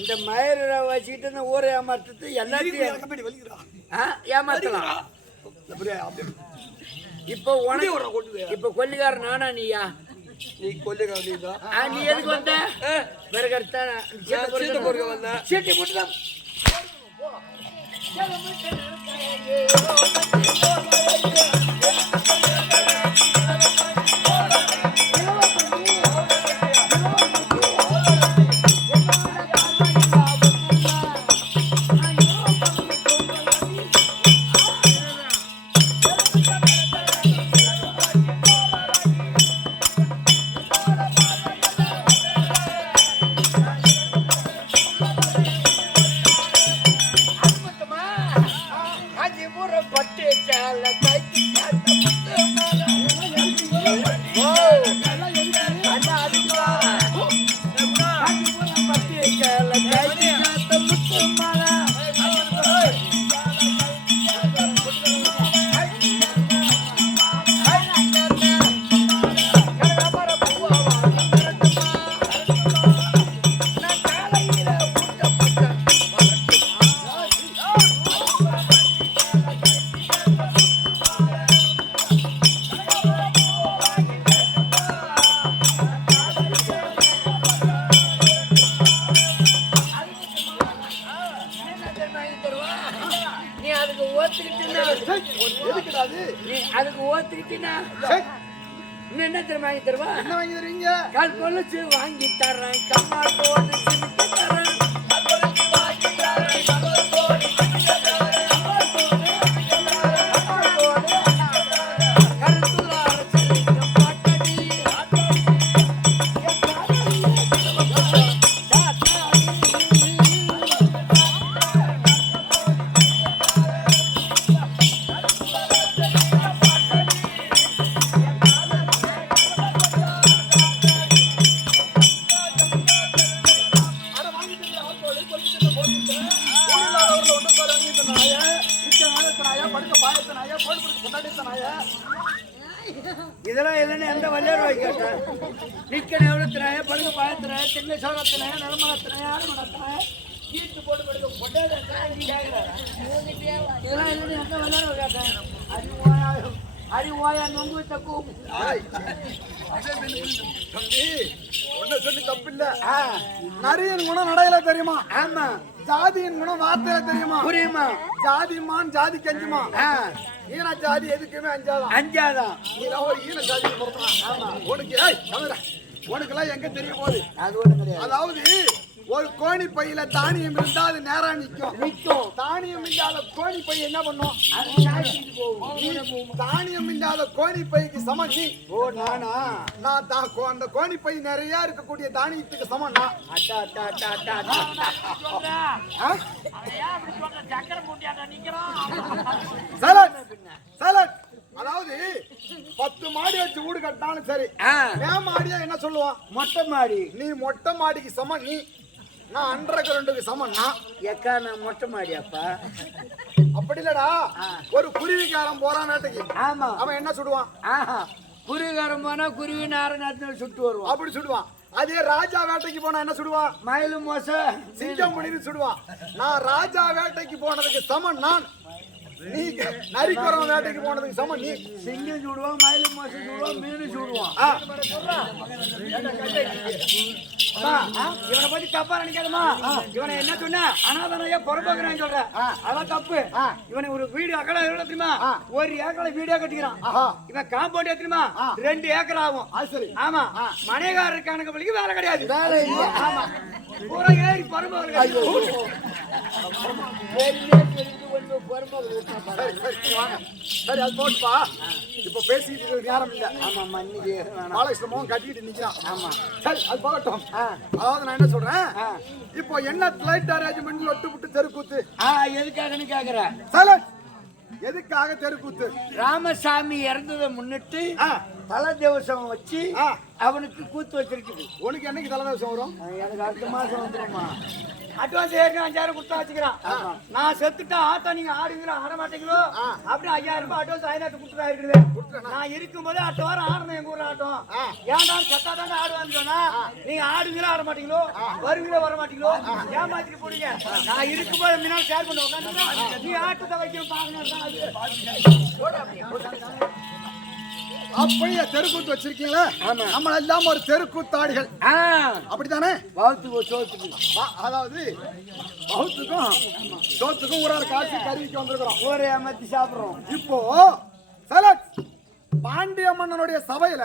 இந்த மயிரை வச்சுக்கிட்டு இந்த ஊரை ஏமாத்துறது எல்லாத்தையும் ஏமாத்தலாம். இப்போ இப்ப கொல்லிக்கார நானா நீயா? நீ கொல்லிக்கார நீ எதுக்கு வந்த? விறகத்தான் சீட்டை போட்டுதான் அதுக்கு ஓத்துக்கிட்டீனா என்ன தெரியுமா வாங்கி தருவா? என்ன வாங்கி தருவீங்க? கால் கொலுசு வாங்கி தர்றேன், கம்மால் போட்டு தர்றேன். இதெல்லாம் இல்லைன்னு எந்த வல்லியார் வாங்கி கேட்டேன். நிக்கணும் எவ்வளோத்தினாய, படுக்க பாயத்தினாய, தென்னை சோழத்தினாய, நிலமலத்தினாய, ஆடுமலத்தினாய, கீட்டு போட்டு படுக்க பொட்டாத கேட்கிறாரா? இதெல்லாம் இல்லைன்னு எந்த வல்லியார் கேட்டேன். அறிவாயா நொங்கு தக்கும் ஒன்ன சொல்லி தப்பில்ல. நரியின் குணம் நடையில தெரியுமா? ஆமா. ஜாதியின் குணம் வார்த்தையில தெரியுமா? புரியுமா? ஜாதிமான் ஜாதி கஞ்சுமா. ஈன ஜாதி எதுக்குமே அஞ்சாதான். ஒரு ஈன ஜாதி உனக்கு உனக்கு எல்லாம் எங்க தெரிய போகுது? அது ஒண்ணு கிடையாது. அதாவது ஒரு கோணி பையில தானியம் இருந்தா அது நேரா நிக்கும். தானியம் இல்லாத கோணி பை என்ன பண்ணும்? தானியம் இல்லாத கோணி பைக்கு சமம் நீ. ஓ நானா? நான் அந்த கோணி பை நிறைய இருக்கக்கூடிய தானியத்துக்கு சமம் நான். அதாவது 10 மாடி வச்சு வீடு கட்டினாலும் சரி, மாடியா என்ன சொல்லுவான்? மொட்டை மாடி. நீ மொட்டை மாடிக்கு சமம் நீ, நான் 1.5 கிரவுண்டுக்கு சமம் நான். ஏக்கா நான் மொட்டை மாடியாப்பா? அப்படி இல்லடா. ஒரு குருவிக்காரன் போறான் வேட்டைக்கு. ஆமா. அவன் என்ன சுடுவான்? குருவிக்காரன் போனா குருவி நேரம் சுட்டு வருவான். அப்படி சுடுவான். அதே ராஜா வேட்டைக்கு போனா என்ன சுடுவான்? மயிலும் மோச சிங்கம் முடிவு சுடுவான். நான் ராஜா வேட்டைக்கு போனதுக்கு சமம் நான். நீ நரிக்குறவன் வேட்டைக்கு போனதுக்கு சமம் நீ. சிங்கம் சுடுவான், மயிலும் மோசம் சுடுவான், மீன் சுடுவான். இவனை பத்தி தப்பா நினைக்காதமா. இவனை என்ன சொன்ன? அனாதனையா பொறுப்பாக்குறேன்னு சொல்ற. அதான் தப்பு. இவனை ஒரு வீடு அகல எவ்வளவு தெரியுமா? 1 ஏக்கரை வீடியோ கட்டிக்கிறான். இவன் காம்பவுண்ட் தெரியுமா? 2 ஏக்கர் ஆகும். ஆமா. மனைகாரர் கணக்கு பள்ளிக்கு வேலை கிடையாது. ஆமா. பூரா ஏறி பரம்பரை. சரி, அது போட்டுப்பா. இப்ப பேசிட்டு இருக்க நேரம் இல்ல. ஆமா, இன்னைக்கு பாலகிருஷ்ணன் கட்டிட்டு நிக்கிறான். ஆமா, சரி, அது போகட்டும். அதாவது நான் என்ன சொல்றேன், இப்போ என்ன லைட் அரேஞ்ச்மெண்ட் ஒட்டு விட்டு தெருக்கூத்து எதுக்காகன்னு கேக்குற? எதுக்காக தெருக்கூத்து? ராமசாமி இறந்ததை முன்னிட்டு தலை தேவசம் வச்சு அவனுக்கு கூத்து வச்சிருக்குது. உனக்கு என்னைக்கு தலை தேவசம் வரும்? எனக்கு அடுத்த மாசம் வந்துருமா. அட்வான்ஸ் ஏற்கனவே 5000 கொடுத்தா வச்சுக்கிறான். நான் செத்துட்டா ஆட்டோ நீங்க ஆடுவீங்களோ ஆட மாட்டீங்களோ அப்படி 5000 ரூபாய் அட்வான்ஸ் 5000 கொடுத்துட்டா இருக்குது. நான் இருக்கும்போது அடுத்த வாரம் ஆடணும் எங்க ஊர் ஆட்டம். ஏன்டா சத்தா தானே ஆடுவான்னு சொன்னா நீங்க ஆடுவீங்களோ ஆட மாட்டீங்களோ வருவீங்களோ வர மாட்டீங்களோ ஏமாத்திட்டு போடுங்க. நான் இருக்கும்போது முன்னாடி ஷேர் பண்ணுவோம். நீ ஆட்டத்தை வைக்கணும் பாக்கணும். அப்படியே தெருக்கூத்து வச்சிருக்கீங்களா? நம்ம எல்லாம் ஒரு தெருக்கூத்தாடிகள் அப்படித்தானே? அதாவது பௌத்துக்கும் சோத்துக்கும் ஒரு காட்சி கருவிக்கு வந்திருக்கிறோம். ஊரை ஏமாத்தி சாப்பிடுறோம். இப்போ பாண்டிய மன்னனுடைய சபையில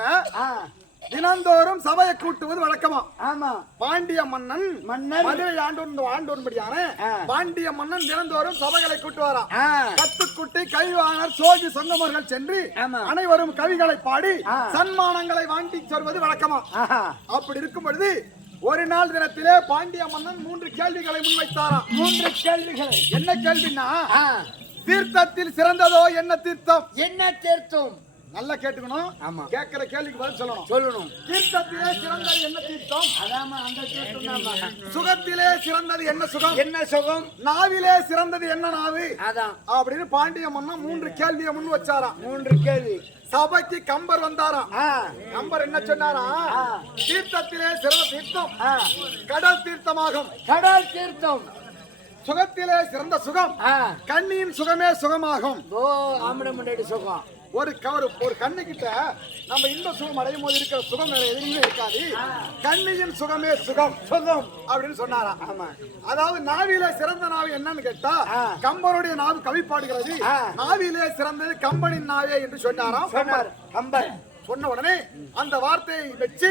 தினந்தோறும் சபையை கூட்டுவது வழக்கமா? ஆமா. பாண்டிய மன்னன் மதுரை ஆண்டோன்படியான பாண்டிய மன்னன் தினந்தோறும் சபைகளை கூட்டுவாராம். கத்துக்குட்டி கைவாணர் சோழி சொந்தமர்கள் சென்று அனைவரும் கவிகளை பாடி சன்மானங்களை வாங்கி சொல்வது வழக்கமா? அப்படி இருக்கும் பொழுது ஒரு நாள் தினத்திலே பாண்டிய மன்னன் 3 கேள்விகளை முன்வைத்தாராம். 3 கேள்விகள். என்ன கேள்வினா, தீர்த்தத்தில் சிறந்ததோ என்ன தீர்த்தம்? என்ன தீர்த்தம்? நல்லா கேட்டுக்கணும். ஆமா, கேட்கிற கேள்விக்கு பதில் சொல்லணும். தீர்த்தத்திலே சிறந்தது என்ன தீர்த்தம்? அதாம அந்த தீர்த்தம் தான். சுகத்திலே சிறந்தது என்ன சுகம்? என்ன சுகம்? நாவிலே சிறந்தது என்ன நாவு? அதான். அப்படின்னு பாண்டிய மன்னன் 3 கேள்வியை முன் வச்சாராம். 3 கேள்வி. சபைக்கு கம்பர் வந்தாராம். கம்பர் என்ன சொன்னாராம்? தீர்த்தத்திலே சிறந்த தீர்த்தம் கடல் தீர்த்தமாகும். கடல் தீர்த்தம். சுகத்திலே சிறந்த சுகம் கண்ணியின் சுகமே சுகமாகும். ஓ, ஆம்பளை முன்னாடி சுகம். ஒரு கண்ணு கிட்ட நம்ம இன்ப சுகம் அடையும் போது இருக்கிற சுகம் எதுவுமே இருக்காது. கண்ணியின் சுகமே சுகம் அப்படின்னு சொன்னாராம். ஆமா. அதாவது நாவிலே சிறந்த நாவு என்னன்னு கேட்டா கம்பருடைய நாவு கவி பாடுகிறது. நாவிலே சிறந்தது கம்பனின் நாவே என்று சொன்னாராம் கம்பர். சொன்ன உடனே அந்த வார்த்தையை வச்சு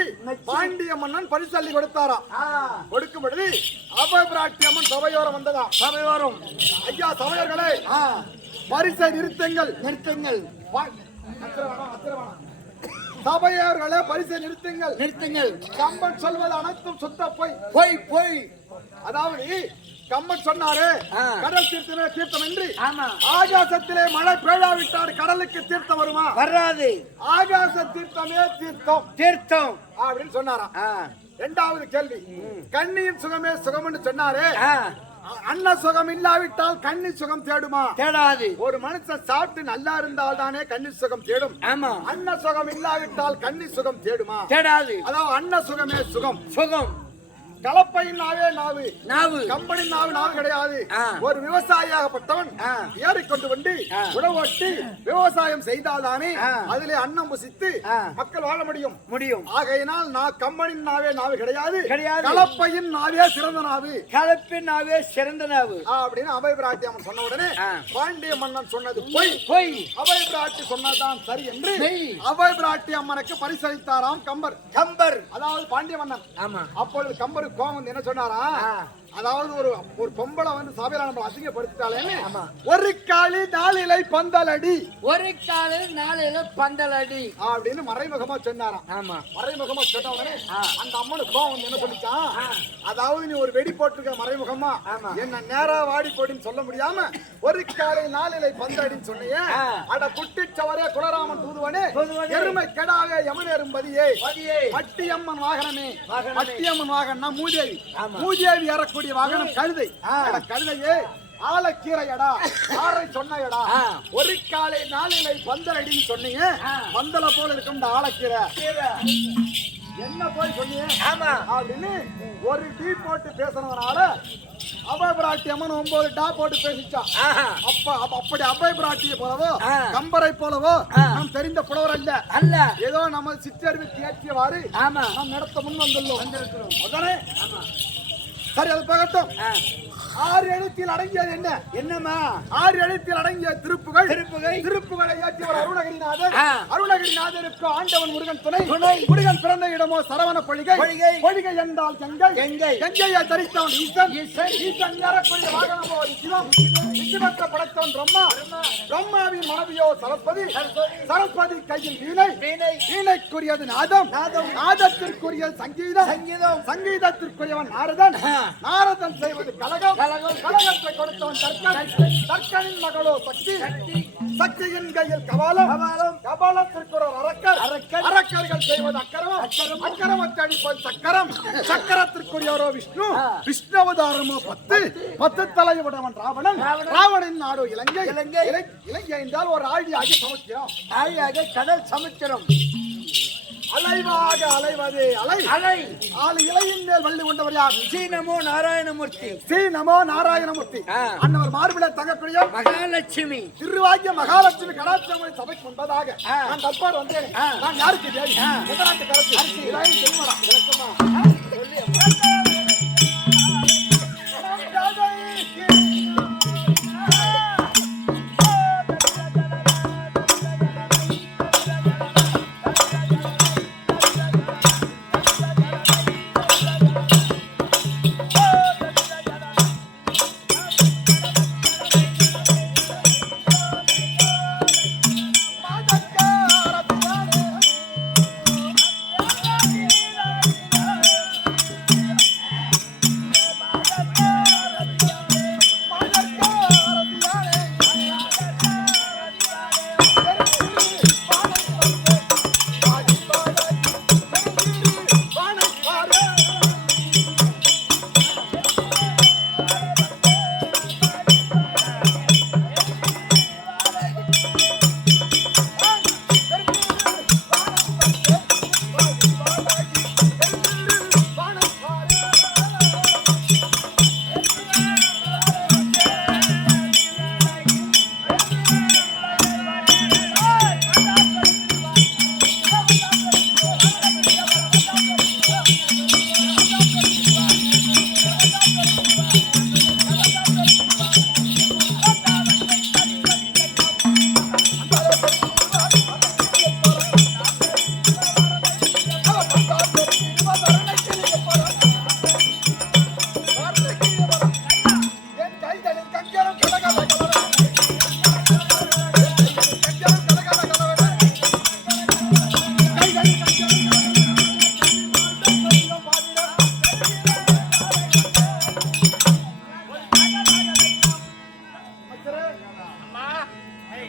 பாண்டிய மன்னன் பரிசு அள்ளி கொடுத்தாராம். கொடுக்கும் பொழுது அபயபிராட்டி அம்மன் சபையோரம் வந்ததா. சபையோரம், ஐயா சபையோர்களே பரிசை நிறுத்துங்கள். சபையோர்களே பரிசை நிறுத்துங்கள். கம்பன் சொல்வது அனைத்தும் சுத்த பொய். அதாவது கம்பன் சொன்னாரு கடல் தீர்த்தமே தீர்த்தம் என்று. ஆகாசத்திலே மழை பெய்யாவிட்டால் கடலுக்கு தீர்த்தம் வருமா? வராது. ஆகாச தீர்த்தமே தீர்த்தம் அப்படின்னு சொன்னாராம். 2வது கேள்வி, கண்ணியின் சுகமே சுகம் என்று சொன்னாரு. அன்ன சுகம் இல்லாவிட்டால் கண்ணி சுகம் தேடுமா? தேடாது. ஒரு மனுஷன் சாப்பிட்டு நல்லா இருந்தால் தானே கண்ணி சுகம் தேடும். ஆமா. அன்ன சுகம் இல்லாவிட்டால் கண்ணி சுகம் தேடுமா? தேடாது. அதாவது அன்ன சுகமே சுகம். கலப்பையின் நாவு கம்பனின் நாவு கிடையாது. ஒரு விவசாயியாகப்பட்டவன் ஏறிக்கொண்டு வந்து உழவோட்டி விவசாயம் செய்தால்தானே அதிலே அன்னம் புசித்து மக்கள் வாழ முடியும். ஆகையினால் நான் கம்பனின் நாவு கிடையாது. கலப்பையின் நாவே சிறந்த நாவு. கலப்பின் நாவே சிறந்த நாவு அப்படின்னு அபயபிராட்டி அம்மன் சொன்ன உடனே பாண்டிய மன்னன் சொன்னது பொய். அபயபிராட்டி சொன்னதுதான் சரி என்று அபயபிராட்டி அம்மனுக்கு பரிசளித்தாராம் கம்பர். அதாவது பாண்டிய மன்னன். அப்பொழுது கம்பர் கோவம் வந்து என்ன சொன்னாரா, அதாவது ஒரு பொம்பளை வந்து சபையில நம்ம அசிங்கப்படுத்திட்டாலே, ஒரு காலி 4 இலை பந்தலடி, ஒரு காலு 4 இலை பந்தலடி அப்படின்னு மறைமுகமா சொன்னாராம். ஆமா, மறைமுகமா சொன்ன உடனே அந்த அம்மனுக்கு கோவம் வந்து என்ன சொல்லிச்சான், அதாவது நீ ஒரு வெடி போட்டிருக்க மறைமுகமா என்ன நேரா வாடி போடின்னு சொல்ல முடியாம ஒரு காலை 4 இலை பந்தலடின்னு சொன்னியே, அட குட்டி சவரே குலராமன் தூதுவனே, எருமை கெடாவே யமுனேறும் பதியே, பட்டியம்மன் வாகனமே, பட்டியம்மன் வாகனம்னா மூதேவி, மூதேவி ஏறக்கூடிய வாகனம் கழுதை, கழுதையே ஆலக்கீரையடா, ஆரை சொன்னையடா, ஒரு காலை 4 இலை பந்தலடின்னு சொன்னீங்க, பந்தல போல இருக்கும் இந்த ஆலக்கீரை என்ன போய் சொன்னீங்க அப்படின்னு ஒரு டீ போட்டு பேசுனதுனால அபய பிராட்டி அம்மன் 9 டா போட்டு பேசிச்சான். அப்படி அபய பிராட்டியை போலவோ கம்பரை போலவோ நாம் தெரிந்த புலவர் அல்ல, ஏதோ நம்ம சிற்றறிவு தேற்றியவாறு நாம் நடத்த முன் வந்துள்ளோம். உடனே சரி, அது போகட்டும். 6 எழுத்தில் அடங்கியது என்ன? என்னமா 6 எழுத்தில் அடங்கிய திருப்புகளை ஏற்றியவர் அருணகிரிநாதர். அருணகிரிநாதருக்கு ஆண்டவன் முருகன் துணை. முருகன் பிறந்த இடமோ சரவண பொழிகை. பொழிகை என்றால் கங்கையை தரித்தவன் ஈசன். ஈசன் ஏறக்கூடிய வாகனமோ சிவம். சிவத்தை படைத்தவன் பிரம்மா. பிரம்மாவின் மனைவியோ சரஸ்வதி. சரஸ்வதி கையில் வீணை. வீணைக்குரியது நாதம். நாதத்திற்குரியது சங்கீதம். சங்கீதத்திற்குரியவன் நாரதன். நாரதன் செய்வது கலகம். கலகத்தை கொடுத்தவன் தர்க்கன். தர்க்கனின் மகளோ சக்தி. சக்தியின் கையில் கபாலம். கபாலத்திற்கு ஒரு அரக்கர். அரக்கர்கள் செய்வது அக்கரம். அக்கரமத்தை அடிப்பது சக்கரம். சக்கரத்திற்குரியவரோ விஷ்ணு. விஷ்ணு அவதாரமோ 10 தலையுடையவன் ராவணன். ராவணன் நாடோ இலங்கை. இலங்கை என்றால் ஒரு ஆழியாக சமுத்திரம். ஆழியாக கடல் சமுத்திரம். அலைவாக அலைவது அலை. 4 இலையின் மேல் வள்ளி கொண்டவர் யார்? ஸ்ரீ நமோ நாராயணமூர்த்தி. அன்னவர் மார்பில தங்கக்கூடிய மகாலட்சுமி. திருவாகிய மகாலட்சுமி கடாட்சமணி சபைக்கு முன்பதாக நான் தற்பார் வந்தேன். நான் யாருக்கு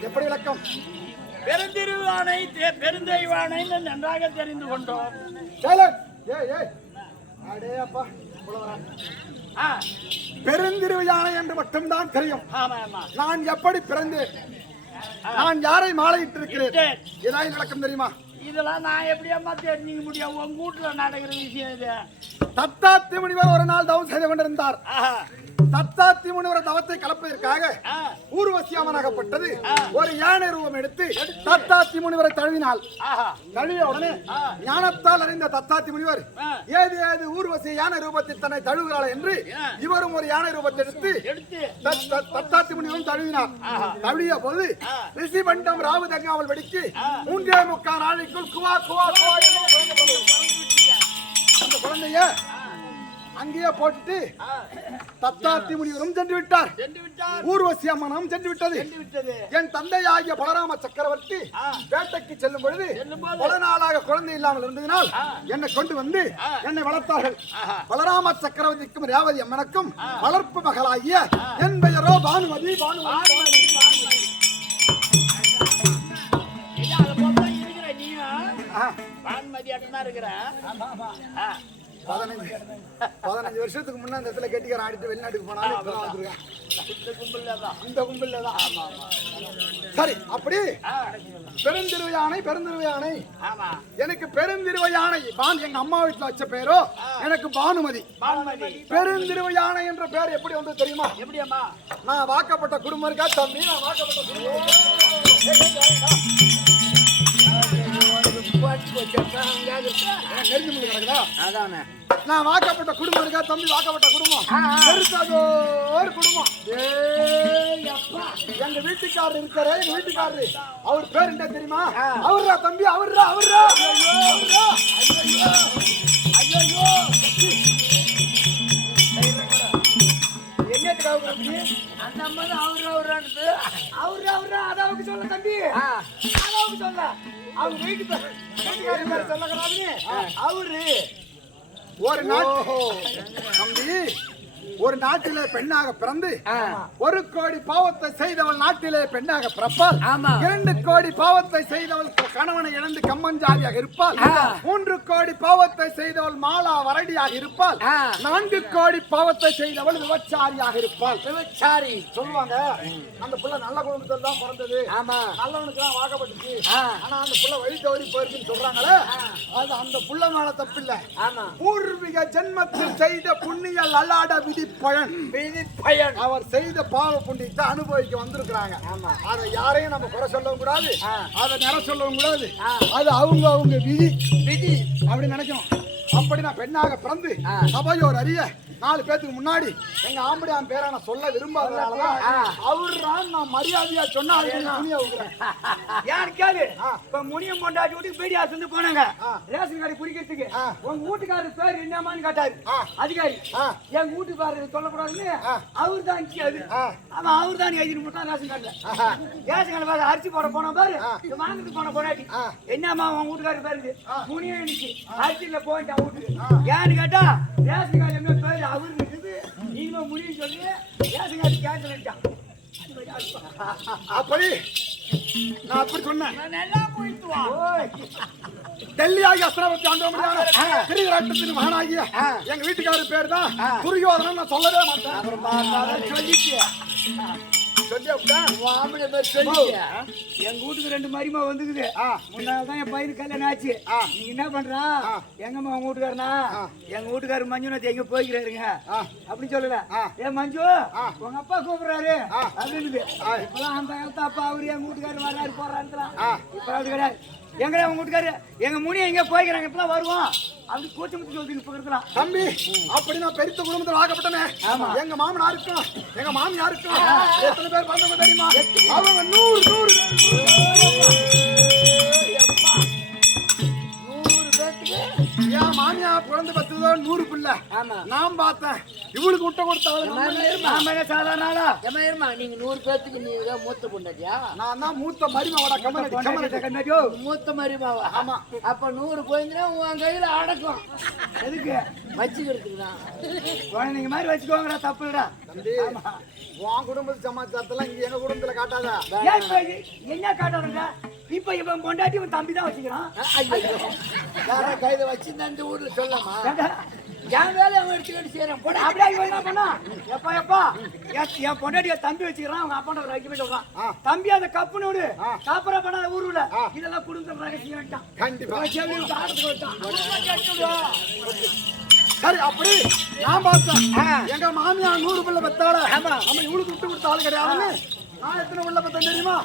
எப்படி விளக்கம்? பெருந்தெய்வானை நன்றாக தெரிந்து கொண்டோம். பெருந்திருயானை என்று மட்டும்தான் தெரியும். நான் எப்படி பிறந்தேன், நான் யாரை மாலையிட்டு இருக்கிறேன், ஏதாவது விளக்கம் தெரியுமா? இதெல்லாம் நான் எப்படியம்மா தெரிஞ்சுக்க முடியும்? உங்க வீட்டுல நடக்கிற விஷயம் இது. தத்தாத்தி முனிவர் ஒரு நாள் தவம் செய்து கொண்டிருந்தார். தத்தாத்தி முனிவர் தவத்தை கலப்பதற்காக ஊர்வசியாமனாகப்பட்டது ஒரு யானை ரூபம் எடுத்து தத்தாத்தி முனிவரை தழுவினாள். தழுவிய உடனே ஞானத்தால் அறிந்த தத்தாத்தி முனிவர் ஏது ஏது ஊர்வசி யானை ரூபத்தில் தன்னை தழுவுகிறாள் என்று இவரும் ஒரு யானை ரூபத்தை எடுத்து தத்தாத்தி முனிவரும் தழுவினார். தழுவிய போது ரிஷி பண்டம் ராவு தங்காமல் வெடிக்கு 3.25 நாளைக்குள் குவா குவா குவா அந்த குழந்தைய அங்கேயே போட்டுட்டு தத்தாத்தி முனிவரும் சென்று விட்டார். ஊர்வசி அம்மனும் சென்று விட்டது. என் தந்தையாகிய பலராம சக்கரவர்த்தி வேட்டைக்கு செல்லும் பொழுது பல நாளாக குழந்தை இல்லாமல் இருந்ததினால் என்னை கொண்டு வந்து என்னை வளர்த்தார்கள். பலராம சக்கரவர்த்திக்கும் ரேவதி அம்மனுக்கும் வளர்ப்பு மகளாகிய என் பெயரோ பானுமதி. பானுமதி 15 வருஷத்துக்கு முன்ன அந்த இடத்துல கெட்டிக்காரன் ஆடிட்டு வெளிநாட்டுக்கு போனாலும் இந்த கும்பல்ல தான். சரி, அப்படி பெருந்திருவையானை எனக்கு பெருந்திருவையானை எங்க அம்மா வீட்டுல வச்ச பேரோ எனக்கு பானுமதி. பெருந்திருவையானை என்ற பேர் எப்படி வந்து தெரியுமா? எப்படியம்மா? நான் வாக்கப்பட்ட குடும்பம் இருக்கா தம்பி? நான் வாக்கப்பட்ட குடும்பம் நெருங்கி கிடக்குதா? நான் வாக்கப்பட்ட குடும்பம் இருக்கா தம்பி? வாக்கப்பட்ட குடும்பம் ஒரு குடும்பம். எங்க வீட்டுக்காரர் இருக்காரு, எங்க வீட்டுக்காரரு அவர் பேர் என்ன தெரியுமா? அவர்ரா தம்பி, அவர்ரா. அந்த அம்மா அவரு அதாவுக்கு சொல்ல தம்பி, அதாவுக்கு சொல்ல அவங்க வீட்டுக்காரர் சொல்லக்கூடாது. அவரு ஒரு தம்பி ஒரு நாட்டிலே பெண்ணாக பிறந்து 1 கோடி பாவத்தை செய்தவள் நாட்டிலே பெண்ணாக பிறப்பாள். 2 கோடி பாவத்தை செய்தவள் கணவனை இழந்து கம்மஞ்சாலியாக இருப்பாள். 3 கோடி பாவத்தை செய்தவள் மாலா வரடியாக இருப்பாள். 4 கோடி பாவத்தை செய்தவள் விபச்சாரியாக இருப்பாள். விபச்சாரி சொல்லுவாங்க, அந்த புள்ள நல்ல குடும்பத்தில் தான் பிறந்தது, நல்லவனுக்கு தான் வாக்கப்பட்டுச்சு, ஆனா அந்த புள்ள வழி தவறி போயிருக்குன்னு சொல்றாங்களே, அது அந்த புள்ள மேல தப்பில்லை. பூர்வீக ஜென்மத்தில் செய்த புண்ணிய லலாட விதி பயன் அவர் செய்த பாவ புண்ணியத்தை அனுபவிக்க வந்திருக்கிறாங்க. அதை யாரையும் நம்ம குறை சொல்லவும் கூடாது, அதை நிற சொல்லவும் கூடாது. அது அவங்க விதி அப்படி நினைக்கணும். அப்படி நான் பெண்ணாக பிறந்து சபையோர் அறிய 4 பேத்துக்கு முன்னாடி எங்க ஆம்படியான் பேரை நான் சொல்ல விரும்பாதனாலதான் அவர்தான் நான் மரியாதையா சொன்னா யாரு கேளு. இப்ப முனியம் கொண்டாடி விட்டு பேடியா சென்று போனாங்க ரேஷன் கார்டு குடிக்கிறதுக்கு. உங்க வீட்டுக்காரர் பேர் என்னமான்னு கேட்டாரு அதிகாரி. எங்க வீட்டுக்காரர் சொல்லக்கூடாதுன்னு அவர் தான் அவன் அவர் தான் எழுதி போட்டான் ரேஷன் கார்டுல. ரேஷன் கார்டு அரிசி போட போன பாரு, வாங்கிட்டு போன போனாட்டி என்னம்மா உங்க வீட்டுக்காரர் பேருக்கு முனியம் இன்னைக்கு அரிசியில போயிட்டான் வீட்டுக்கு. ஏன்னு கேட்டா ரேஷன் கார்டு என்ன பேரு அவரு இருக்குது, நீங்க முடியும் சொல்லி ரேஷன் கார்டு கேன்சல். அப்படி நான் அப்படி சொன்னேன். நல்லா போயிட்டு வா. டெல்லி ஆகிய அஸ்திராபதி ஆண்டவமணியான திருராட்டத்தின் மகனாகிய எங்க வீட்டுக்காரர் பேர் தான் துரியோதனன். நான் சொல்லவே மாட்டேன். எங்க வீட்டுக்கு 2 மரிமா வந்துக்குது. முன்னால்தான் என் பையனுக்கு கல்யாணம் ஆச்சு. நீங்க என்ன பண்றா? எங்கம்மா உங்க வீட்டுக்காரனா? எங்க வீட்டுக்காரர் மஞ்சுநாத் எங்க போய்க்கிறாருங்க அப்படின்னு சொல்லல. ஏன் மஞ்சு உங்க அப்பா கூப்பிடுறாரு அப்படின்னு. இப்பெல்லாம் அந்த காலத்து அப்பா அவரு எங்க வீட்டுக்காரர் வர்றாரு போறாரு. இப்ப அப்படி கிடையாது. எங்கடா உங்க வீட்டுக்காரு எங்க முனிய எங்க போய்க்கிறாங்க, இப்பெல்லாம் வருவோம் அப்படி கூச்சமுத்து சொல்லிட்டு தம்பி. அப்படி நான் பெருத்த குடும்பத்தில் வாக்கப்பட்டனே. எங்க மாமனாருக்கும் எங்க மாமியாருக்கும் எத்தனை பேர் பிறந்தவங்க தெரியுமா? அவங்க 100 என் மாமியா பிறந்து 10 100 பிள்ளை நான் பார்த்தேன். இவளுக்கு விட்ட கொடுத்தாலும் நீங்க 100 பேத்துக்கு நீங்க மூத்த பொண்டாட்டியா? நான் தான் மூத்த மரிமாவோட கம்மனடி மூத்த மரிமாவா? ஆமா. அப்ப 100 போயிருந்தா உன் கையில அடக்கும். எதுக்கு வச்சுக்கிறதுக்கு தான். குழந்தைங்க மாதிரி வச்சுக்கோங்கடா, தப்பு இல்லடா. உன் குடும்பத்து சமாச்சாரத்தெல்லாம் இங்க எங்க குடும்பத்துல காட்டாதா? என்ன காட்டாதுங்க? இப்ப இவன் பொண்டாட்டி இவன் தம்பி தான் வச்சுக்கிறான். கையில வச்சு இந்த ஊர்ல சொல்லமா? என் வேலை அவன் எடுத்துக்கிட்டு செய்யறான். அப்படியே என்ன பண்ணா? எப்பா என் பொண்டாட்டிய தம்பி வச்சுக்கிறான். அவங்க அப்பா வைக்க சொல்றான். தம்பி அந்த கப்புன்னு விடு, காப்பரா பண்ணாத ஊருல இதெல்லாம் குடும்ப ரகசியம். கண்டிப்பா. சரி, அப்படி நான் பார்த்தேன். எங்க மாமியா 100 பிள்ளை பெத்தால நம்ம இவளுக்கு விட்டு கொடுத்த ஆளு கிடையாதுன்னு. நான் எத்தனை பிள்ளை பெத்தேன் தெரியுமா?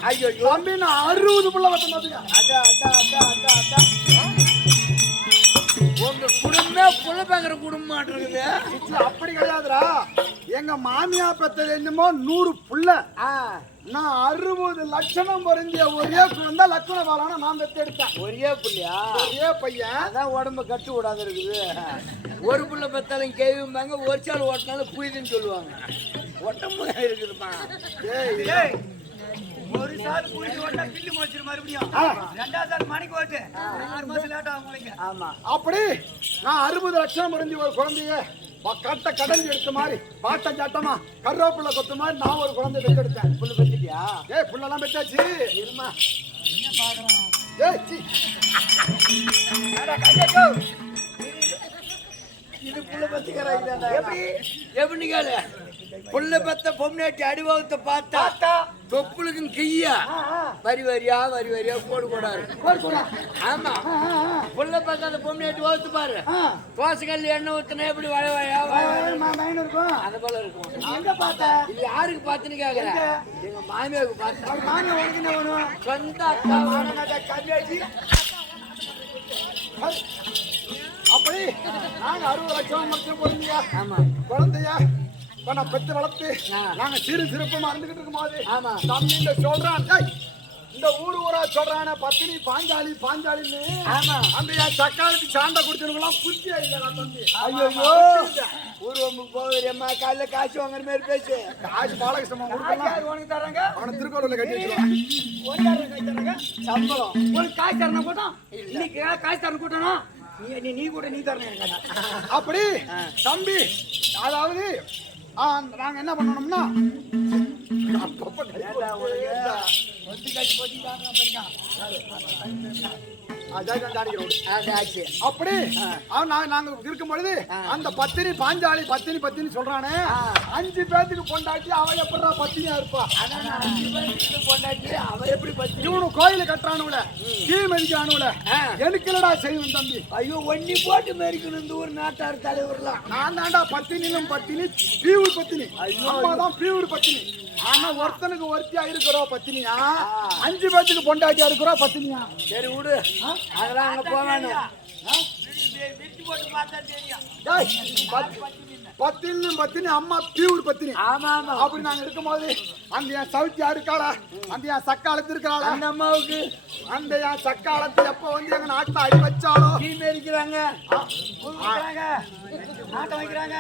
தம்பி நான் 60 பிள்ளை பெத்தேன். உங்க குடும்பமே புலப்பேங்கிற குடும்பம் இருக்குது. அப்படி கிடையாதுடா. எங்க மாமியா பெத்தது என்னமோ 100 புள்ள, நான் 60 லட்சணம் பொருந்திய ஒரே குழந்தை லட்சண பாலான நான் பெற்றெடுத்தேன். ஒரே புள்ளியா? ஒரே பையன். அதான் உடம்ப கட்டு விடாத இருக்குது. ஒரு புள்ள பெத்தாலும் கேவிம்பாங்க, ஒரு சால் ஓட்டினாலும் புரியுதுன்னு சொல்லுவாங்க. ஒட்டம்பு இருக்குதுப்பா. ஒரு சால் புரிஞ்சு ஓட்டா கிள்ளி முடிச்சிரு மறுபடியும். ரெண்டாவது சால் மணிக்கு ஓட்டு 6 மாசம் லேட் ஆகும் உங்களுக்கு. ஆமா. அப்படி நான் 60 லட்சம் பொருந்திய ஒரு குழந்தைய கட்ட கடந்து எடுத்த மாதிரி பாட்ட சாட்டமா கருவேப்பிள்ள கொத்த மாதிரி நான் ஒரு குழந்தை பெற்றெடுத்தேன். புள்ள பெற்றுட்டியா? புள்ளெல்லாம் பெற்றாச்சு. இருமா. இது புள்ள பெத்துக்கிறாங்க. எப்படி கேளு? புள்ள பெத்த பொம்னாட்டி அடிவாகத்தை பார்த்தா தொப்புளுக்கும் கையா வரி வரியா கோடு கோடா இருக்கு. ஆமா. புள்ள பெத்த அந்த பொம்னாட்டி வகுத்து பாரு. தோசைக்கல் எண்ணெய் ஊத்துனா எப்படி வளைவாயா இருக்கும். அது போல இருக்கும். எங்க பார்த்த? இது யாருக்கு பார்த்துன்னு கேக்குறேன்? எங்க மாமியாவுக்கு பார்த்தேன். மாமியா உனக்கு என்ன வேணும்? சொந்த அக்கா கம்மியாச்சு. அப்படி நாங்க 60 லட்சம் மட்டும் பொருந்தியா ஆமா குழந்தையா நான் பெற்று வளர்த்து நாங்க சிறு சிறப்புமா இருந்துகிட்டு இருக்கும் போது ஆமா தம்பி சொல்றான், இந்த ஊரா சொல்றான பத்தினி பாஞ்சாலி பாஞ்சாலின்னு. ஆமா. அந்த தக்காளி சாண்டை குடிச்சவங்களாம் புத்தி ஆயிடுறா தம்பி. ஐயோ ஊர்வம்புக்கு போகிறேம்மா, காலைல காசு வாங்குற மாதிரி பேசு. காசு பாலகிருஷ்ணன் உனக்கு தராங்க. அவனை திருக்கோவில கட்டி வச்சிருவான். சம்பளம் உனக்கு காசு தரணும் கூட்டம். இன்னைக்கு காசு தரணும் கூட்டணும். நீ கூட நீ தரணும். அப்படி தம்பி அதாவது நாங்க என்ன பண்ணணும்னா அப்பப்ப அப்படி நாங்க இருக்கும் பொழுது அந்த பத்தினி பாஞ்சாலி பத்தினி சொல்றானே 5 பேத்துக்கு பொண்டாட்டி அவ எப்படா பத்தினியா இருப்பா? பொண்டாட்டி அவ எப்படி பத்தி? இவனு கோயில கட்டுறானுல தீ மதிக்கிறானுல எனக்கு இல்லடா செய்வேன் தம்பி. ஐயோ ஒன்னி போட்டு மெரிக்கணும் இந்த ஊர் நாட்டார் தலைவர்லாம். நான் தாண்டா பத்தினிலும் பத்தினி பீவுர் பத்தினி. அம்மாதான் பீவுர் பத்தினி. ஆனா ஒருத்தனுக்கு ஒருத்தியா இருக்கிறோம் பத்தினியா, 5 பேத்துக்கு பொண்டாட்டியா இருக்கிறோம் பத்தினியா. சரி விடு, அதெல்லாம் அங்க போவானு. பத்தினி அம்மா பியூர் பத்தினி. ஆமா ஆமா. அப்படி நாங்க இருக்கும் போது அந்த என் சவுத்தியா இருக்காளா, அந்த என் சக்காலத்து இருக்கிறாளா, அந்த அம்மாவுக்கு அந்த என் சக்காலத்து எப்ப வந்து எங்க நாட்டுல அடி வச்சாலோ தீ மேரிக்கிறாங்க, நாட்டம் வைக்கிறாங்க.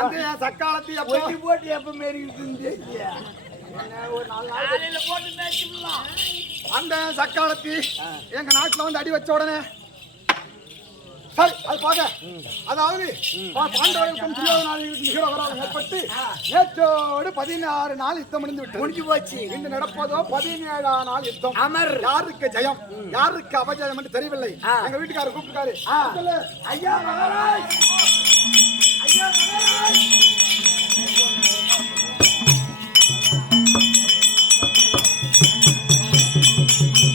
அந்த என் சக்காலத்து எப்ப போட்டு எப்ப மேரிக்கிட்டு ஒரு 4 நாள் போட்டு மேரிக்கலாம். அந்த சக்காலத்து எங்க நாட்டுல வந்து அடி வச்ச உடனே சரி அது பாக்க, அதாவது பாண்டவர்களுக்கும் துரியோதனாதிகளுக்கும் ஏற்பட்டு நேற்றோடு 16 நாள் யுத்தம் முடிஞ்சு போச்சு. இன்று நடப்பதோ 17ஆம் நாள் யுத்தம். அமர் யாருக்கு ஜெயம் யாருக்கு அபஜயம் என்று தெரியவில்லை. எங்க வீட்டுக்காரர் கூப்பிட்டாரு, ஐயா மகாராஜ், ஐயா